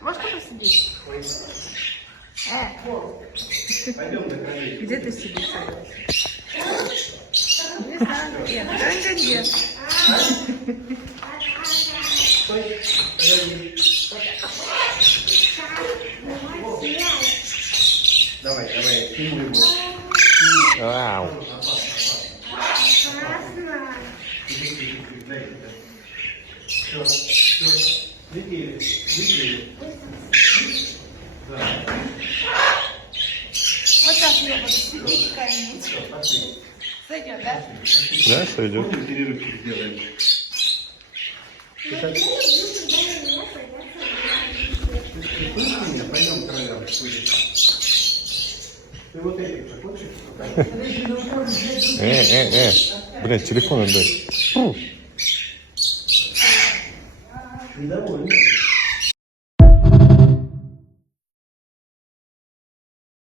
Можно посидеть? Пойдем на краю. Где ты сидишь? Не знаю, где. Где? Стой. Подожди. Давай, фильм его. Вау. Все. Летели. Да. Вот так я буду сидеть как-нибудь. Пошли. Сойдет, да? Да, сойдет. Помню, перерывчик сделаем. Пойдем к кролям. Ты вот этим же хочешь? Блин, телефон отдай. Фу.